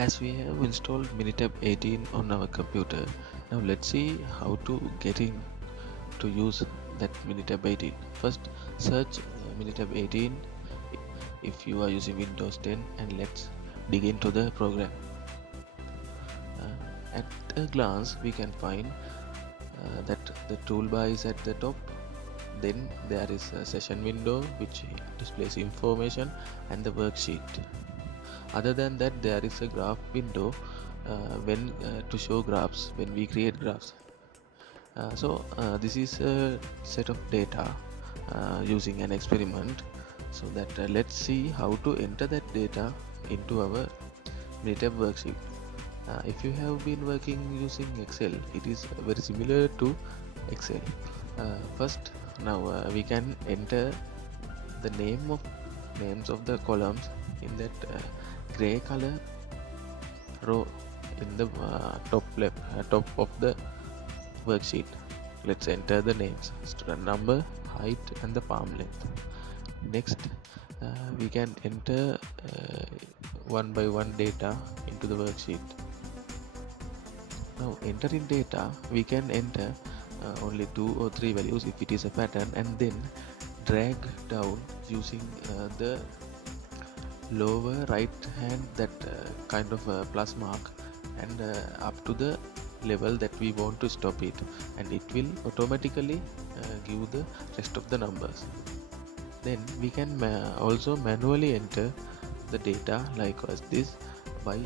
As we have installed Minitab 18 on our computer, now let's see how to get in to use that Minitab 18. First, search Minitab 18 if you are using Windows 10, and let's dig into the program. At a glance, we can find that the toolbar is at the top. Then there is a session window which displays information and the worksheet. Other than that, there is a graph window when to show graphs when we create graphs. This is a set of data using an experiment. So that let's see how to enter that data into our Minitab worksheet. If you have been working using Excel, it is very similar to Excel. First, now we can enter the names of the columns in that gray color row in the top of the worksheet. Let's enter the names: student number, height, and the palm length. Next, we can enter one by one data into the worksheet. Now, entering data, we can enter only 2 or 3 values if it is a pattern, and then drag down using the lower right hand, that kind of a plus mark, and up to the level that we want to stop it, and it will automatically give the rest of the numbers. Then we can also manually enter the data like this by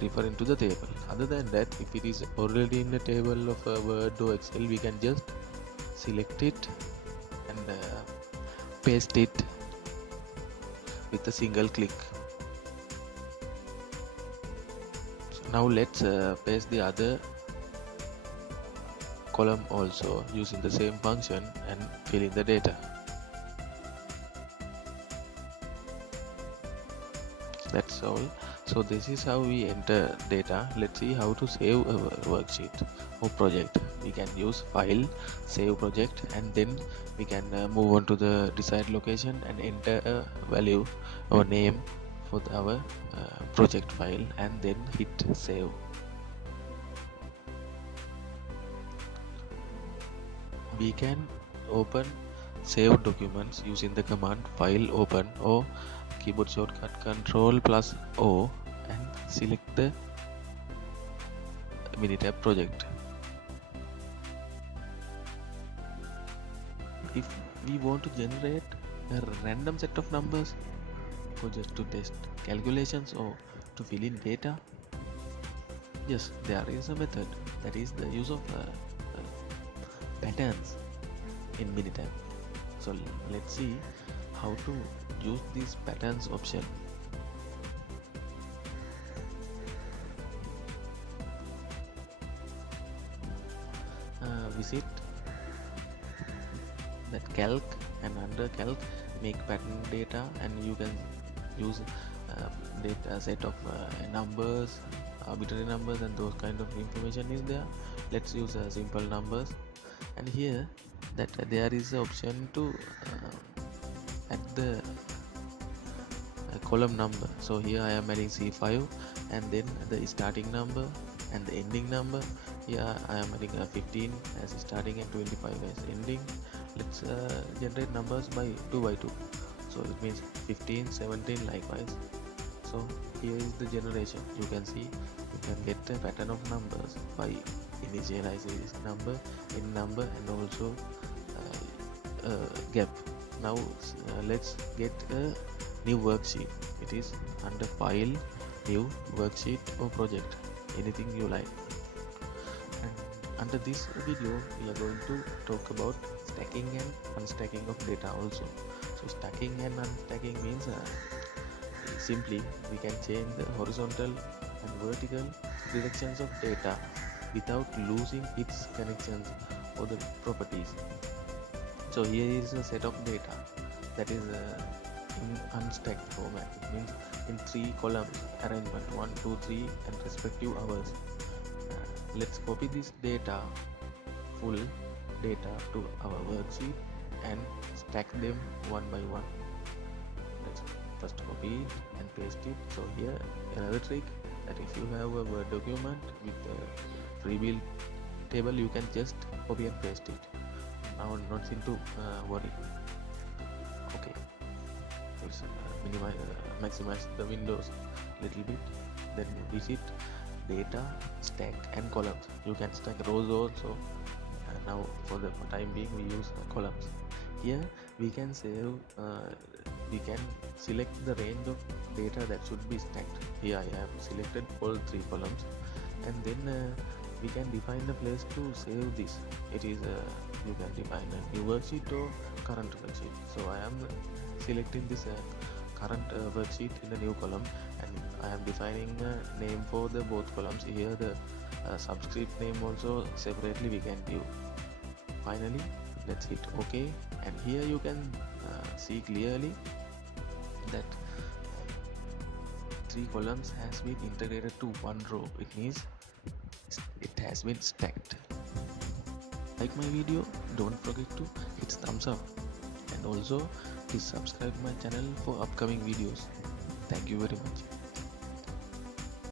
referring to the table. Other than that, if it is already in the table of Word or Excel, we can just select it and paste it with a single click. So now let's paste the other column also using the same function and fill in the data. That's all. So this is how we enter data. Let's see how to save a worksheet or project. We can use file, save project, and then we can move on to the desired location and enter a value or name for our project file, and then hit save. We can open save documents using the command file open or keyboard shortcut Ctrl+O and select the Minitab project. If we want to generate a random set of numbers or just to test calculations or to fill in data, yes, there is a method, that is the use of patterns in Minitab. So let's see how to use this patterns option. Visit that calc, and under calc make pattern data, and you can use data set of numbers, arbitrary numbers, and those kind of information is there. Let's use simple numbers, and here that there is an option to add the column number. So here I am adding C5, and then the starting number and the ending number. Here I am adding 15 as starting and 25 as ending. Let's generate numbers by 2 by 2, so it means 15, 17 likewise. So here is the generation. You can see you can get a pattern of numbers by initializing this number, in number, and also gap. Now let's get a new worksheet. It is under file, new, worksheet, or project, anything you like. And under this video we are going to talk about stacking and unstacking of data also. So stacking and unstacking means simply we can change the horizontal and vertical directions of data without losing its connections or the properties. So here is a set of data that is in unstacked format. It means in 3 columns arrangement, 1, 2, 3, and respective hours. Let's copy this data, full data, to our worksheet and stack them one by one. Let's first copy it and paste it. So here another trick, that if you have a Word document with a pre-built table, you can just copy and paste it. Now not into worry. Okay, let's minimize, maximize the windows little bit. Then visit data, stack and columns. You can stack rows also. Now for the time being we use columns. Here we can save, we can select the range of data that should be stacked. Here I have selected all 3 columns, and then we can define the place to save this. It is you can define a new worksheet or current worksheet. So I am selecting this current worksheet in the new column, and I am defining a name for the both columns. Here the subscript name also separately we can give. Finally, let's hit OK, and here you can see clearly that 3 columns has been integrated to 1 row. It means it has been stacked. Like my video, don't forget to hit thumbs up, and also please subscribe my channel for upcoming videos. Thank you very much.